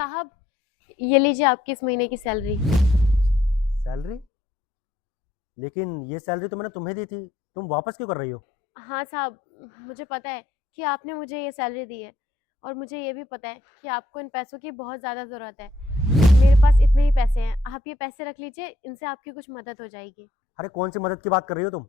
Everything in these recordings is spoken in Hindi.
साहब, ये लीजिए आपकी इस महीने की सैलरी। सैलरी? लेकिन ये सैलरी तो मैंने तुम्हें दी थी, तुम वापस क्यों कर रही हो? हाँ साहब, मुझे पता है कि आपने मुझे ये सैलरी दी है और मुझे ये भी पता है कि आपको इन पैसों की बहुत ज़्यादा ज़रूरत है। मेरे पास इतने ही पैसे हैं, आप ये पैसे रख लीजिए, इनसे आपकी कुछ मदद हो जाएगी। अरे कौन सी मदद की बात कर रही हो तुम?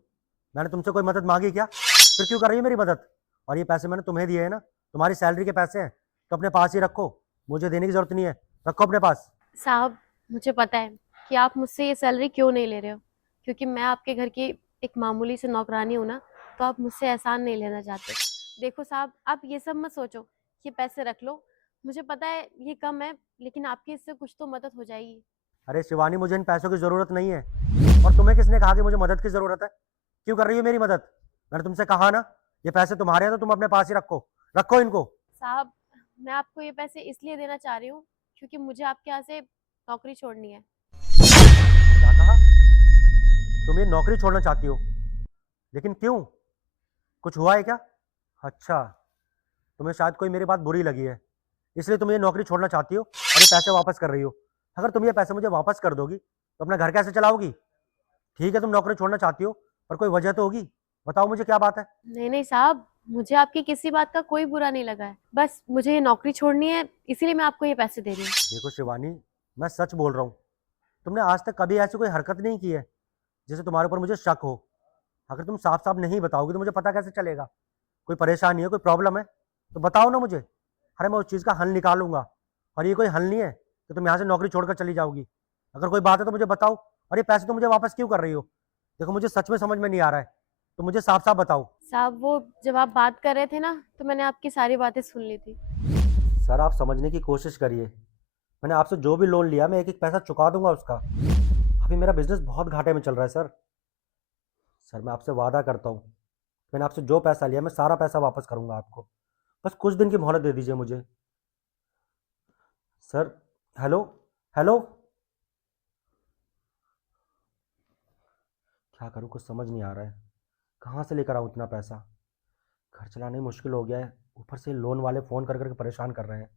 मैंने तुमसे कोई मदद मांगी क्या? फिर क्यों कर रही हो मेरी मदद? और ये पैसे मैंने तुम्हें दिए हैं ना, तुम्हारी सैलरी के पैसे हैं, तो अपने पास ही रखो। मुझे देने की जरूरत नहीं है, रखो अपने पास। साहब, मुझे पता है कि आप मुझसे ये सैलरी क्यों नहीं ले रहे हो, क्योंकि मैं आपके घर की एक मामूली से नौकरानी हूँ ना, तो आप मुझसे एहसान नहीं लेना चाहते। देखो साहब, आप ये सब मत सोचो, ये पैसे रख लो। मुझे पता है ये कम है, लेकिन आपकी इससे कुछ तो मदद हो जाएगी। अरे शिवानी, मुझे इन पैसों की जरूरत नहीं है। और तुम्हें किसने कहा कि मुझे मदद की जरूरत है? क्यों कर रही हो मेरी मदद? मैंने तुमसे कहा ना, ये पैसे तुम्हारे हैं तो तुम अपने पास ही रखो। रखो इनको। साहब, मैं आपको ये पैसे इसलिए देना चाह रही हूँ क्योंकि मुझे आपके यहाँ से नौकरी छोड़नी है। क्या कहा? तुम ये नौकरी छोड़ना चाहती हो? लेकिन क्यों? कुछ हुआ है क्या? अच्छा, तुम्हें शायद कोई मेरी बात बुरी लगी है, इसलिए तुम ये नौकरी छोड़ना चाहती हो और ये पैसे वापस कर रही हो। अगर तुम ये पैसे मुझे वापस कर दोगी तो अपना घर कैसे चलाओगी? ठीक है, तुम नौकरी छोड़ना चाहती हो, पर कोई वजह तो होगी। बताओ मुझे क्या बात है। नहीं नहीं साहब, मुझे आपकी किसी बात का कोई बुरा नहीं लगा है, बस मुझे ये नौकरी छोड़नी है, इसीलिए मैं आपको ये पैसे दे रही हूँ। देखो शिवानी, मैं सच बोल रहा हूँ। तुमने आज तक कभी ऐसी कोई हरकत नहीं की है जिससे तुम्हारे ऊपर मुझे शक हो। अगर तुम साफ साफ नहीं बताओगी तो मुझे पता कैसे चलेगा? कोई परेशानी है, कोई प्रॉब्लम है, तो बताओ ना मुझे। अरे मैं उस चीज़ का हल निकालूंगा। और ये कोई हल नहीं है कि तुम यहाँ से नौकरी छोड़कर चली जाओगी। अगर कोई बात है तो मुझे बताओ। और ये पैसे तो मुझे वापस क्यों कर रही हो? देखो मुझे सच में समझ में नहीं आ रहा है, तो मुझे साफ साफ बताओ। साहब, वो जब आप बात कर रहे थे ना, तो मैंने आपकी सारी बातें सुन ली थी। सर आप समझने की कोशिश करिए। मैंने आपसे जो भी लोन लिया मैं एक एक पैसा चुका दूंगा उसका। अभी मेरा बिजनेस बहुत घाटे में चल रहा है सर। सर मैं आपसे वादा करता हूँ, मैंने आपसे जो पैसा लिया मैं सारा पैसा वापस करूंगा आपको। बस कुछ दिन की मोहलत दे दीजिए मुझे। सर। हेलो। हेलो। क्या करूँ, कुछ समझ नहीं आ रहा है। कहाँ से लेकर आऊँ इतना पैसा? घर चलाना ही मुश्किल हो गया है, ऊपर से लोन वाले फ़ोन कर करके परेशान कर रहे हैं।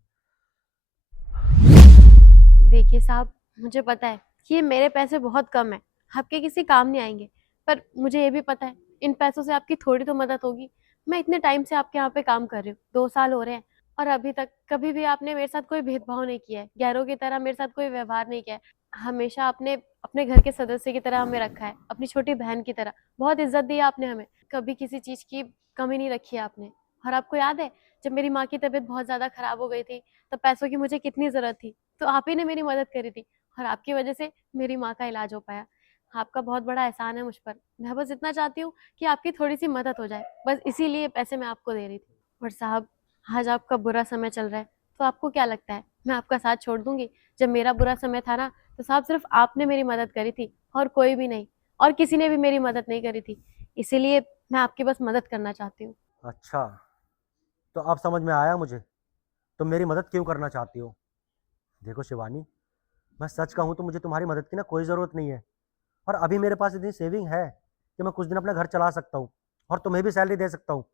देखिए साहब, मुझे पता है कि ये मेरे पैसे बहुत कम है, आपके किसी काम नहीं आएंगे, पर मुझे ये भी पता है इन पैसों से आपकी थोड़ी तो मदद होगी। मैं इतने टाइम से आपके यहाँ पे काम कर रही हूँ, 2 साल हो रहे हैं, और अभी तक कभी भी आपने मेरे साथ कोई भेदभाव नहीं किया है, गैरों की तरह मेरे साथ कोई व्यवहार नहीं किया है। हमेशा आपने अपने घर के सदस्य की तरह हमें रखा है, अपनी छोटी बहन की तरह बहुत इज्जत दी है आपने हमें। कभी किसी चीज की कमी नहीं रखी है आपने। और आपको याद है, जब मेरी माँ की तबीयत बहुत ज्यादा खराब हो गई थी, तब पैसों की मुझे कितनी जरूरत थी, तो आप ही ने मेरी मदद करी थी, और आपकी वजह से मेरी माँ का इलाज हो पाया। आपका बहुत बड़ा एहसान है मुझ पर। मैं बस इतना चाहती हूँ कि आपकी थोड़ी सी मदद हो जाए, बस इसीलिए ये पैसे मैं आपको दे रही थी। और साहब, आज आपका बुरा समय चल रहा है, तो आपको क्या लगता है मैं आपका साथ छोड़ दूंगी? जब मेरा बुरा समय था ना, तो साहब सिर्फ आपने मेरी मदद करी थी, और कोई भी नहीं, और किसी ने भी मेरी मदद नहीं करी थी। इसीलिए मैं आपकी बस मदद करना चाहती हूँ। अच्छा, तो अब समझ में आया मुझे, तुम मेरी मदद क्यों करना चाहती हो। देखो शिवानी, मैं सच कहूँ तो मुझे तुम्हारी मदद की ना कोई ज़रूरत नहीं है। और अभी मेरे पास इतनी सेविंग है कि मैं कुछ दिन अपना घर चला सकता हूँ और तुम्हें भी सैलरी दे सकता हूँ।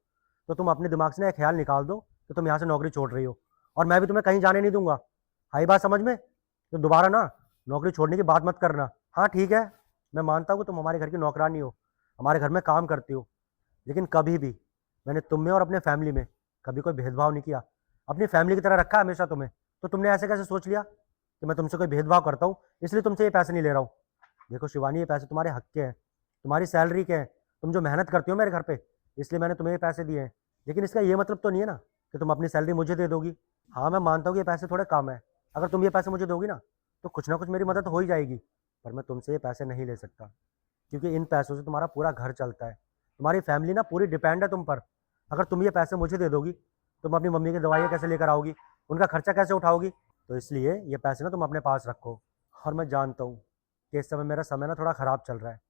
तो तुम अपने दिमाग से ना एक ख्याल निकाल दो कि तुम यहाँ से नौकरी छोड़ रही हो, और मैं भी तुम्हें कहीं जाने नहीं दूंगा। आई बात समझ में? तो दोबारा ना नौकरी छोड़ने की बात मत करना। हाँ ठीक है, मैं मानता हूँ कि तुम हमारे घर की नौकरानी हो, हमारे घर में काम करती हो, लेकिन कभी भी मैंने तुम में और अपने फैमिली में कभी कोई भेदभाव नहीं किया। अपनी फैमिली की तरह रखा है हमेशा तुम्हें। तो तुमने ऐसे कैसे सोच लिया कि मैं तुमसे कोई भेदभाव करता हूँ, इसलिए तुमसे ये पैसे नहीं ले रहा हूँ? देखो शिवानी, ये पैसे तुम्हारे हक के हैं, तुम्हारी सैलरी के हैं, तुम जो मेहनत करती हो मेरे घर पे, इसलिए मैंने तुम्हें ये पैसे दिए हैं। लेकिन इसका ये मतलब तो नहीं है ना कि तुम अपनी सैलरी मुझे दे दोगी। हाँ मैं मानता हूँ कि ये पैसे थोड़े कम है, अगर तुम ये पैसे मुझे दोगी ना कुछ मेरी मदद हो ही जाएगी। पर मैं तुमसे ये पैसे नहीं ले सकता, क्योंकि इन पैसों से तुम्हारा पूरा घर चलता है, तुम्हारी फैमिली ना पूरी डिपेंड है तुम पर। अगर तुम ये पैसे मुझे दे दोगी, तुम अपनी मम्मी की दवाइयाँ कैसे लेकर आओगी, उनका खर्चा कैसे उठाओगी? तो इसलिए ये पैसे ना तुम अपने पास रखो। और मैं जानता हूँ कि इस समय मेरा समय ना थोड़ा ख़राब चल रहा है,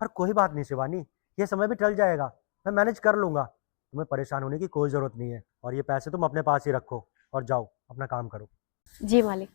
पर कोई बात नहीं शिवानी, ये समय भी टल जाएगा, मैं मैनेज कर लूँगा। तुम्हें परेशान होने की कोई ज़रूरत नहीं है, और ये पैसे तुम अपने पास ही रखो और जाओ अपना काम करो। जी मालिक।